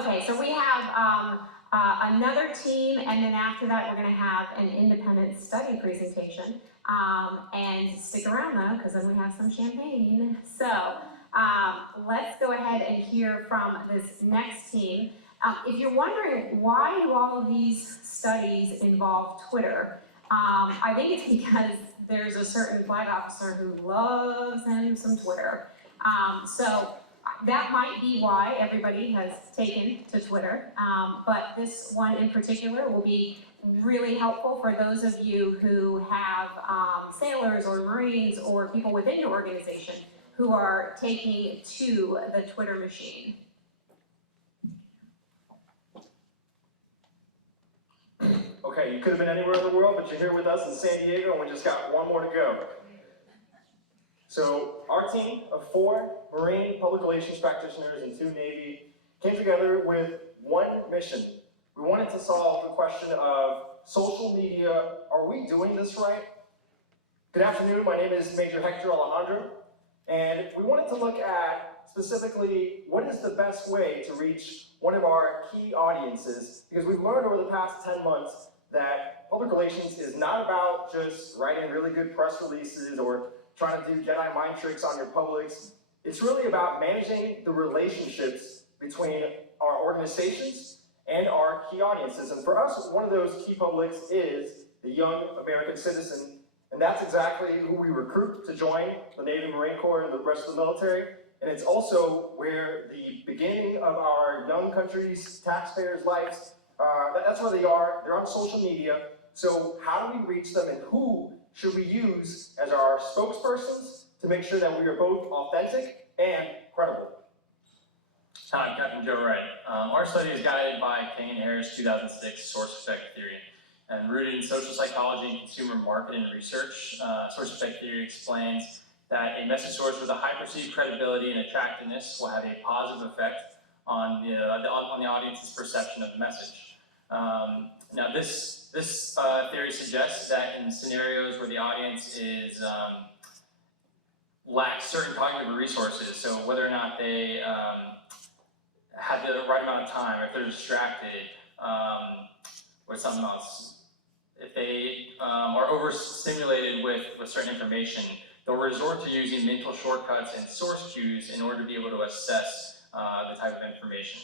Okay, so we have another team, and then after that we're going to have an independent study presentation. And stick around though, because then we have some champagne. So let's go ahead and hear from this next team. If you're wondering why do all of these studies involve Twitter, I think it's because there's a certain flag officer who loves him some Twitter. So that might be why everybody has taken to Twitter, but this one in particular will be really helpful for those of you who have sailors or Marines or people within your organization who are taking to the Twitter machine. Okay, you could have been anywhere in the world, but you're here with us in San Diego, and we just got one more to go. So our team of 4 Marine public relations practitioners and 2 Navy came together with one mission. We wanted to solve the question of social media. Are we doing this right? Good afternoon, my name is Major Hector Alejandro, and we wanted to look at specifically what is the best way to reach one of our key audiences, because we've learned over the past 10 months that public relations is not about just writing really good press releases or trying to do Jedi mind tricks on your publics. It's really about managing the relationships between our organizations and our key audiences. And for us, one of those key publics is the young American citizen. And that's exactly who we recruit to join the Navy, Marine Corps, and the rest of the military. And it's also where the beginning of our young country's taxpayers' lives, that's where they are. They're on social media. So how do we reach them, and who should we use as our spokespersons to make sure that we are both authentic and credible? Hi, I'm Captain Joe Wright. Our study is guided by King and Harris' 2006 source effect theory. And rooted in social psychology and consumer marketing research, source effect theory explains that a message source with a high perceived credibility and attractiveness will have a positive effect on the audience's perception of the message. Now, this theory suggests that in scenarios where the audience is lacks certain cognitive resources, so whether or not they have the right amount of time, or if they're distracted, or something else, if they are overstimulated with certain information, they'll resort to using mental shortcuts and source cues in order to be able to assess the type of information.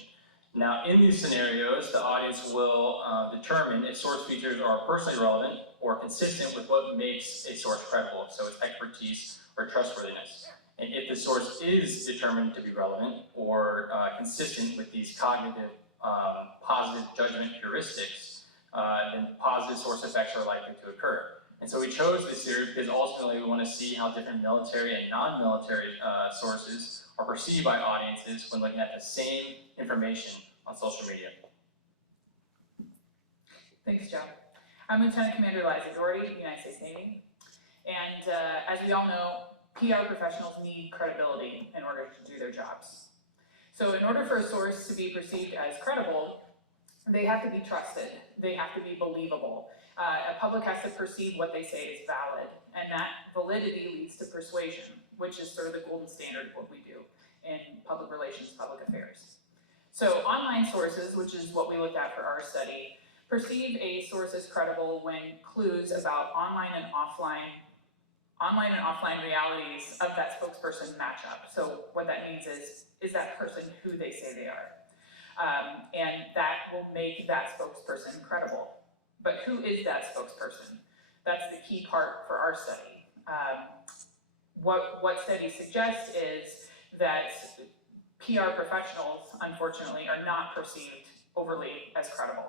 Now, in these scenarios, the audience will determine if source features are personally relevant or consistent with what makes a source credible, so its expertise or trustworthiness. And if the source is determined to be relevant or consistent with these cognitive positive judgment heuristics, then positive source effects are likely to occur. And so we chose this series because ultimately we want to see how different military and non-military sources are perceived by audiences when looking at the same information on social media. Thanks, Joe. I'm Lieutenant Commander Liza Doherty, United States Navy. And as we all know, PR professionals need credibility in order to do their jobs. So in order for a source to be perceived as credible, they have to be trusted. They have to be believable. A public has to perceive what they say is valid, and that validity leads to persuasion, which is sort of the golden standard of what we do in public relations, public affairs. So online sources, which is what we looked at for our study, perceive a source as credible when clues about online and offline realities of that spokesperson match up. So what that means is that person who they say they are? And that will make that spokesperson credible. But who is that spokesperson? That's the key part for our study. What studies suggest is that PR professionals, unfortunately, are not perceived overly as credible.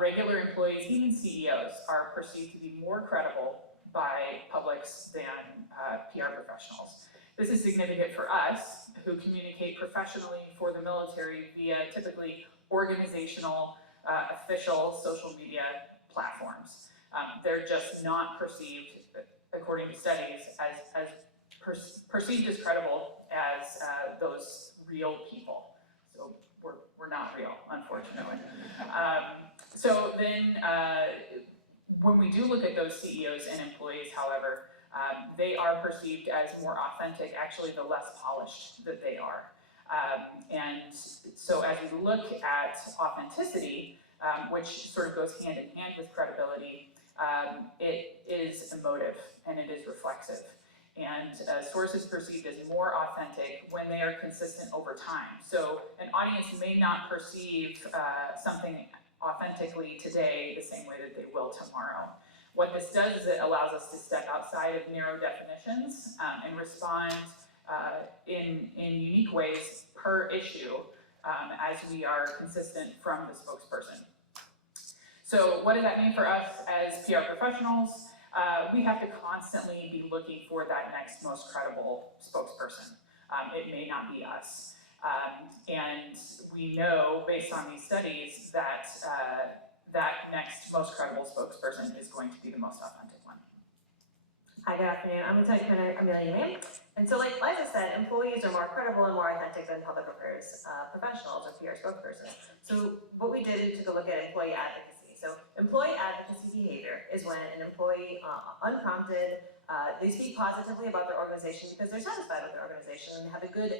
Regular employees, even CEOs, are perceived to be more credible by publics than PR professionals. This is significant for us, who communicate professionally for the military via typically organizational, official social media platforms. They're just not perceived, according to studies, as perceived as credible as those real people. So we're not real, unfortunately. So then, when we do look at those CEOs and employees, however, they are perceived as more authentic, actually the less polished that they are. And so as we look at authenticity, which sort of goes hand in hand with credibility, it is emotive and it is reflexive. And a source is perceived as more authentic when they are consistent over time. So an audience may not perceive something authentically today the same way that they will tomorrow. What this does is it allows us to step outside of narrow definitions and respond in unique ways per issue as we are consistent from the spokesperson. So what does that mean for us as PR professionals? We have to constantly be looking for that next most credible spokesperson. It may not be us. And we know, based on these studies, that that next most credible spokesperson is going to be the most authentic one. Hi, good afternoon. I'm Lieutenant Commander Amelia May. And so like Liza said, employees are more credible and more authentic than public affairs professionals or PR spokespersons. So what we did, we took a look at employee advocacy. So employee advocacy behavior is when an employee, unprompted, they speak positively about their organization because they're satisfied with their organization and have a good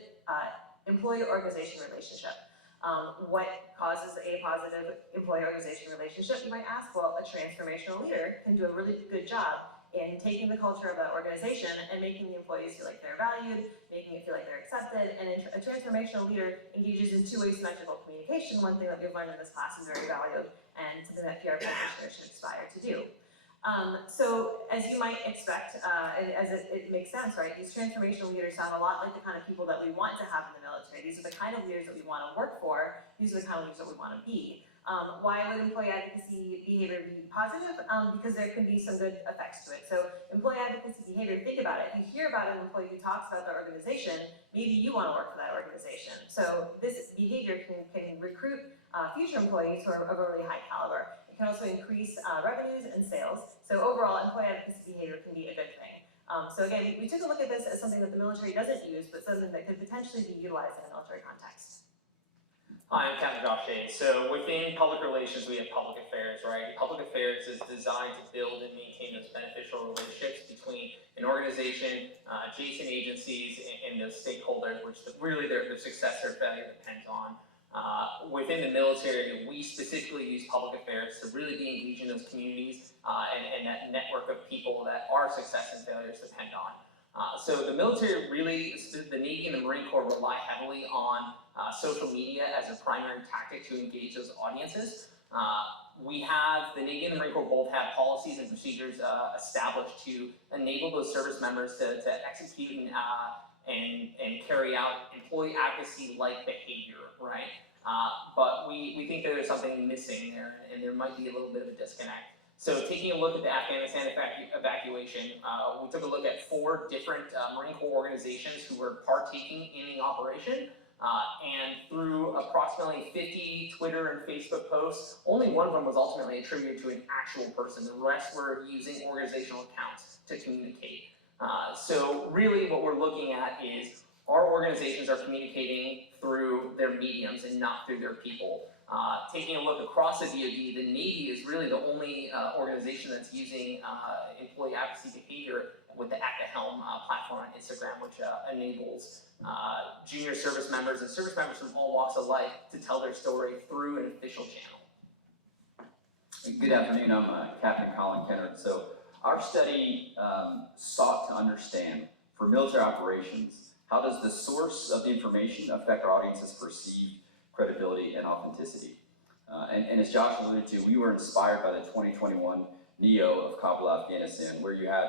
employee-organization relationship. What causes a positive employee-organization relationship, you might ask? Well, a transformational leader can do a really good job in taking the culture of that organization and making the employees feel like they're valued, making it feel like they're accepted, and a transformational leader engages in two-way symmetrical communication, one thing that we've learned in this class is very valued, and something that PR practitioners should aspire to do. So, as you might expect, and as it makes sense, right, these transformational leaders sound a lot like the kind of people that we want to have in the military. These are the kind of leaders that we want to work for. These are the kind of leaders that we want to be. Why would employee advocacy behavior be positive? Because there can be some good effects to it. So employee advocacy behavior, think about it. If you hear about an employee who talks about their organization, maybe you want to work for that organization. So this behavior can recruit future employees who are of a really high caliber. It can also increase revenues and sales. So overall, employee advocacy behavior can be a good thing. So again, we took a look at this as something that the military doesn't use, but something that could potentially be utilized in a military context. Hi, I'm Captain Josh Shea. So within public relations, we have public affairs, right? Public affairs is designed to build and maintain those beneficial relationships between an organization, adjacent agencies, and those stakeholders, which really their success or failure depends on. Within the military, we specifically use public affairs to really be engaged in those communities and that network of people that our success and failures depend on. So the military really, the Navy and the Marine Corps rely heavily on social media as a primary tactic to engage those audiences. We have, the Navy and the Marine Corps both have policies and procedures established to enable those service members to execute and carry out employee advocacy-like behavior, right? But we think that there's something missing there, and there might be a little bit of a disconnect. So taking a look at the Afghanistan evacuation, we took a look at 4 different Marine Corps organizations who were partaking in the operation, and through approximately 50 Twitter and Facebook posts, only one of them was ultimately attributed to an actual person. The rest were using organizational accounts to communicate. So really what we're looking at is our organizations are communicating through their mediums and not through their people. Taking a look across the DoD, the Navy is really the only organization that's using employee advocacy behavior with the At the Helm platform on Instagram, which enables junior service members and service members from all walks of life to tell their story through an official channel. Good afternoon, I'm Captain Colin Kennard. So our study sought to understand, for military operations, how does the source of the information affect our audience's perceived credibility and authenticity. And as Josh alluded to, we were inspired by the 2021 NEO of Kabul, Afghanistan, where you had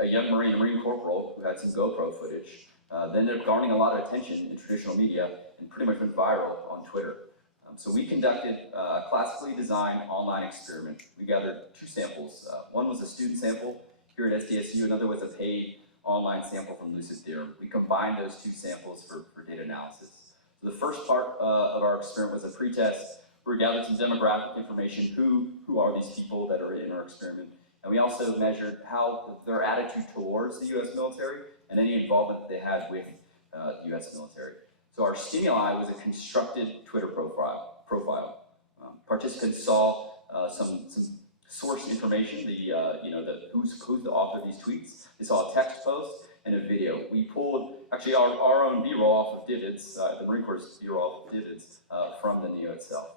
a young Marine, a Marine corporal, who had some GoPro footage, that ended up garnering a lot of attention in traditional media and pretty much went viral on Twitter. So we conducted a classically designed online experiment. We gathered 2 samples. One was a student sample here at SDSU, another was a paid online sample from Lucid Theorem. We combined those 2 samples for data analysis. So the first part of our experiment was a pretest. We gathered some demographic information, who are these people that are in our experiment, and we also measured how their attitude towards the U.S. military and any involvement that they had with the U.S. military. So our stimuli was a constructed Twitter profile. Participants saw some source information, who's the author of these tweets. They saw a text post and a video. We pulled actually our own B-roll off of divots, the Marine Corps' B-roll off of divots from the NEO itself.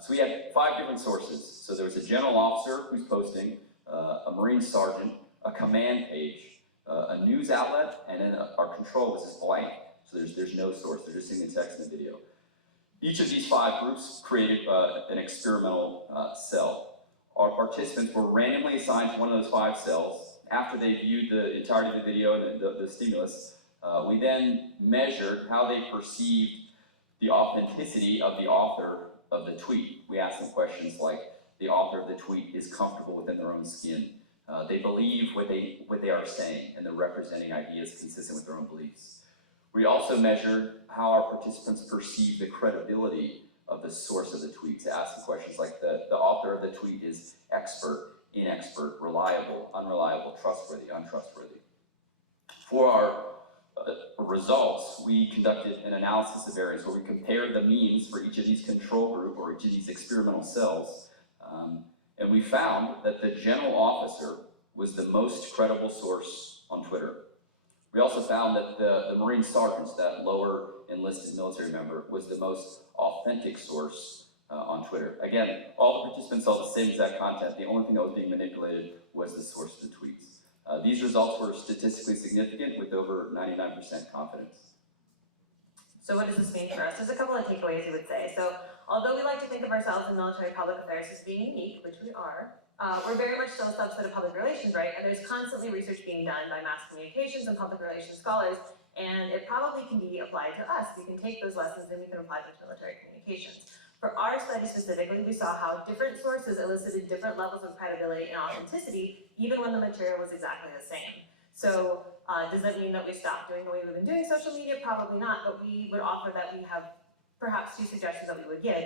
So we had 5 different sources. So there was a general officer who's posting, a Marine sergeant, a command page, a news outlet, and then our control was just blank. So there's no source, they're just seeing the text and the video. Each of these 5 groups created an experimental cell. Our participants were randomly assigned to one of those 5 cells. After they viewed the entirety of the video and the stimulus, we then measured how they perceived the authenticity of the author of the tweet. We asked them questions like, the author of the tweet is comfortable within their own skin. They believe what they are saying, and they're representing ideas consistent with their own beliefs. We also measured how our participants perceive the credibility of the source of the tweets, asking questions like the author of the tweet is expert, inexpert, reliable, unreliable, trustworthy, untrustworthy. For our results, we conducted an analysis of variance where we compared the means for each of these control group or each of these experimental cells, and we found that the general officer was the most credible source on Twitter. We also found that the Marine sergeant, that lower enlisted military member, was the most authentic source on Twitter. Again, all the participants saw the same exact content. The only thing that was being manipulated was the source of the tweets. These results were statistically significant with over 99% confidence. So what does this mean for us? There's a couple of takeaways we would say. So although we like to think of ourselves in military public affairs as being unique, which we are, we're very much still a subset of public relations, right? And there's constantly research being done by mass communications and public relations scholars, and it probably can be applied to us. We can take those lessons and we can apply them to military communications. For our study specifically, we saw how different sources elicited different levels of credibility and authenticity, even when the material was exactly the same. So does that mean that we stopped doing the way we've been doing social media? Probably not, but we would offer that we have perhaps 2 suggestions that we would give.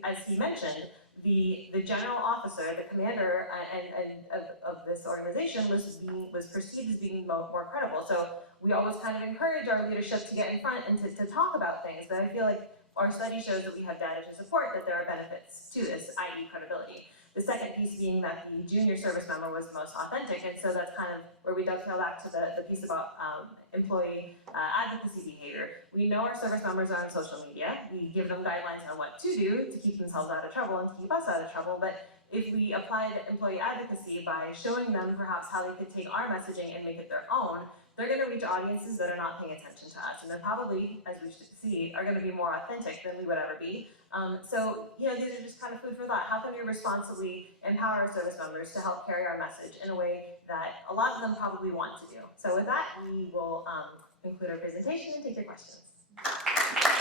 As he mentioned, the general officer, the commander of this organization was perceived as being more credible. So we always kind of encourage our leadership to get in front and to talk about things. But I feel like our study shows that we have data to support that there are benefits to this, i.e. credibility. The second piece being that the junior service member was the most authentic, and so that's kind of where we dovetail back to the piece about employee advocacy behavior. We know our service members are on social media. We give them guidelines on what to do to keep themselves out of trouble and to keep us out of trouble, but if we apply the employee advocacy by showing them perhaps how they could take our messaging and make it their own, they're going to reach audiences that are not paying attention to us, and they're probably, as we should see, are going to be more authentic than we would ever be. So, these are just kind of food for thought. How can we responsibly empower our service members to help carry our message in a way that a lot of them probably want to do? So with that, we will conclude our presentation and take your questions.